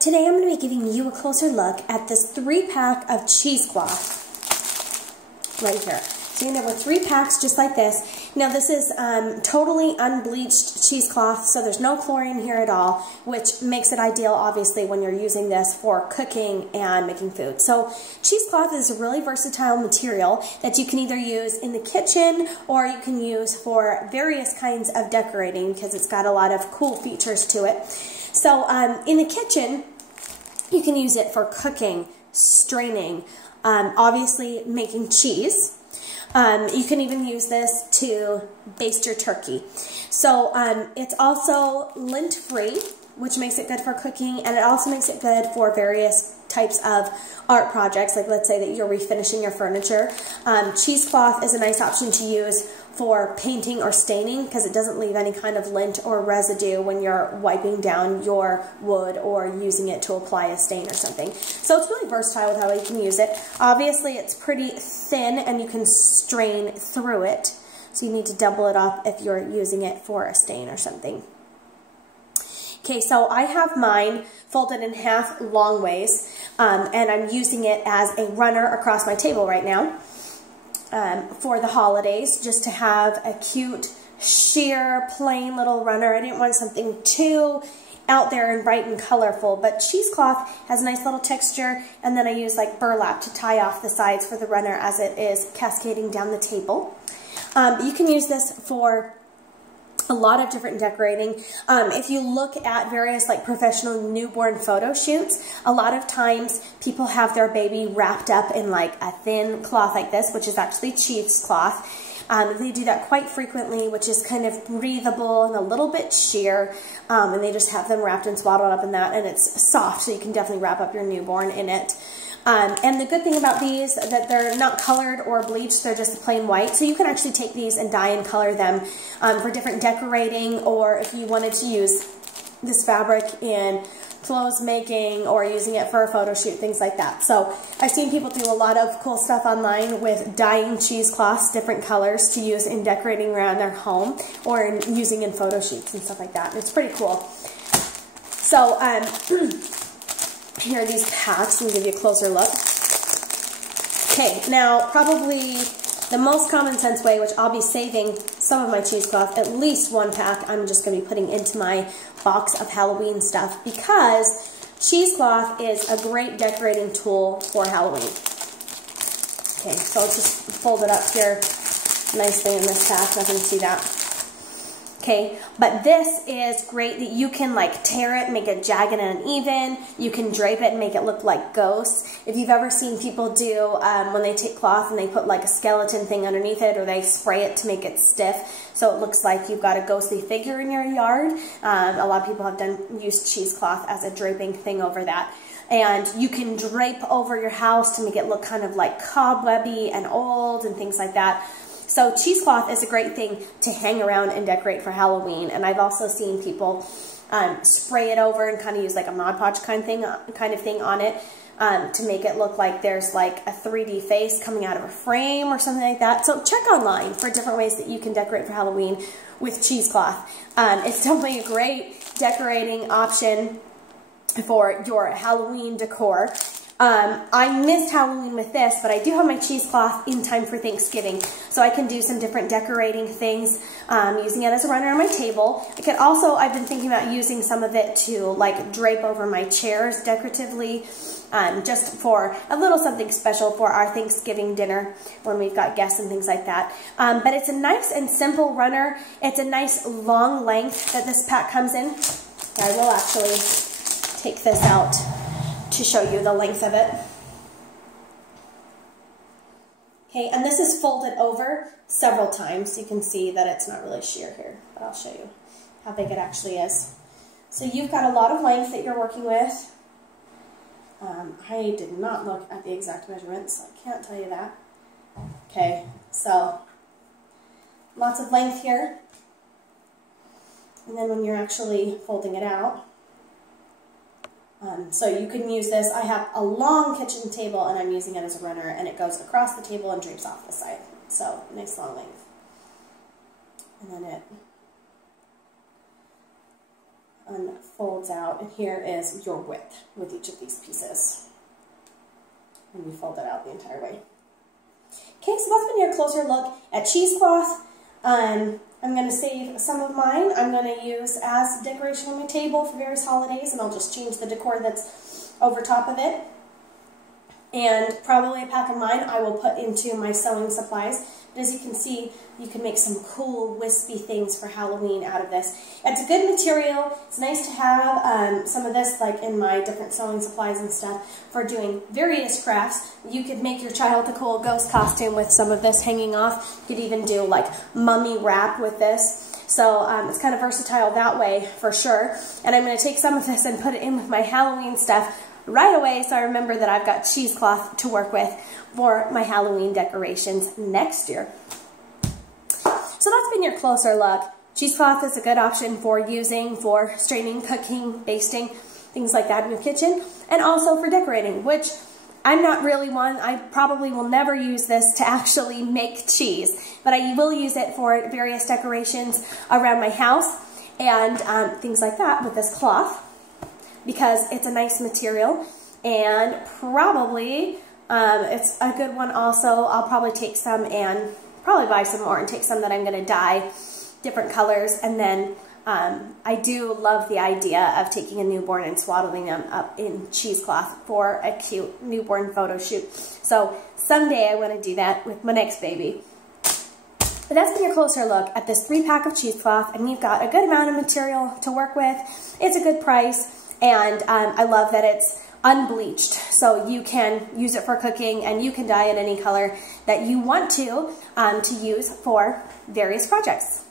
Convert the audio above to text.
Today I'm going to be giving you a closer look at this 3-pack of cheesecloth right here. So you're going to have 3 packs just like this. Now this is totally unbleached cheesecloth, so there's no chlorine here at all, which makes it ideal obviously when you're using this for cooking and making food. So cheesecloth is a really versatile material that you can either use in the kitchen or you can use for various kinds of decorating because it's got a lot of cool features to it. So in the kitchen, you can use it for cooking, straining, obviously making cheese. You can even use this to baste your turkey. So it's also lint-free, which makes it good for cooking, and it also makes it good for various types of art projects, like let's say that you're refinishing your furniture. Cheesecloth is a nice option to use for painting or staining because it doesn't leave any kind of lint or residue when you're wiping down your wood or using it to apply a stain or something. So it's really versatile with how you can use it. Obviously it's pretty thin and you can strain through it, so you need to double it up if you're using it for a stain or something. Okay, so I have mine folded in half long ways, and I'm using it as a runner across my table right now for the holidays, just to have a cute, sheer, plain little runner. I didn't want something too out there and bright and colorful, but cheesecloth has a nice little texture, and then I use like burlap to tie off the sides for the runner as it is cascading down the table. You can use this for a lot of different decorating. If you look at various like professional newborn photo shoots, a lot of times people have their baby wrapped up in like a thin cloth like this, which is actually cheesecloth. They do that quite frequently, which is kind of breathable and a little bit sheer, and they just have them wrapped and swaddled up in that, and it's soft, so you can definitely wrap up your newborn in it. And the good thing about these is that they're not colored or bleached, they're just plain white. So you can actually take these and dye and color them for different decorating, or if you wanted to use this fabric in clothes making or using it for a photo shoot, things like that. So I've seen people do a lot of cool stuff online with dyeing cheesecloths, different colors to use in decorating around their home or in using in photo shoots and stuff like that. And it's pretty cool. So, here are these packs. Let me give you a closer look. Okay, now probably the most common sense way, which I'll be saving some of my cheesecloth, at least 1 pack, I'm just going to be putting into my box of Halloween stuff because cheesecloth is a great decorating tool for Halloween. Okay, so I'll just fold it up here nicely in this pack. Nothing to see that. Okay, but this is great that you can like tear it, make it jagged and uneven. You can drape it and make it look like ghosts. If you've ever seen people do when they take cloth and they put like a skeleton thing underneath it, or they spray it to make it stiff so it looks like you've got a ghostly figure in your yard. A lot of people have used cheesecloth as a draping thing over that. And you can drape over your house to make it look kind of like cobwebby and old and things like that. So cheesecloth is a great thing to hang around and decorate for Halloween. And I've also seen people spray it over and kind of use like a Mod Podge kind of thing on it to make it look like there's like a 3D face coming out of a frame or something like that. So check online for different ways that you can decorate for Halloween with cheesecloth. It's definitely a great decorating option for your Halloween decor. I missed Halloween with this, but I do have my cheesecloth in time for Thanksgiving, so I can do some different decorating things using it as a runner on my table. I could also, I've been thinking about using some of it to like drape over my chairs decoratively, just for a little something special for our Thanksgiving dinner when we've got guests and things like that. But it's a nice and simple runner. It's a nice long length that this pack comes in. I will actually take this out to show you the length of it. Okay, and this is folded over several times. You can see that it's not really sheer here, but I'll show you how big it actually is. So you've got a lot of length that you're working with. I did not look at the exact measurements, so I can't tell you that. Okay, so lots of length here. And then when you're actually folding it out, so you can use this. I have a long kitchen table and I'm using it as a runner, and it goes across the table and drapes off the side. So nice long length. And then it unfolds out, and here is your width with each of these pieces. And you fold it out the entire way. Okay, so that's been your closer look at cheesecloth. I'm going to save some of mine. I'm going to use as decoration on my table for various holidays, and I'll just change the decor that's over top of it. And probably a pack of mine I will put into my sewing supplies. But as you can see, you can make some cool wispy things for Halloween out of this. It's a good material. It's nice to have some of this like in my different sewing supplies and stuff for doing various crafts. You could make your child a cool ghost costume with some of this hanging off. You could even do like mummy wrap with this. So it's kind of versatile that way for sure. And I'm going to take some of this and put it in with my Halloween stuff right away, so I remember that I've got cheesecloth to work with for my Halloween decorations next year. So that's been your closer look. Cheesecloth is a good option for using for straightening, cooking, basting, things like that in your kitchen, and also for decorating, which I'm not really one. I probably will never use this to actually make cheese, but I will use it for various decorations around my house and things like that with this cloth, because it's a nice material, and probably it's a good one also. I'll probably take some and probably buy some more and take some that I'm going to dye different colors, and then I do love the idea of taking a newborn and swaddling them up in cheesecloth for a cute newborn photo shoot. So someday I want to do that with my next baby. But that's been your closer look at this 3-pack of cheesecloth, and you've got a good amount of material to work with. It's a good price. And I love that it's unbleached, so you can use it for cooking, and you can dye it any color that you want to use for various projects.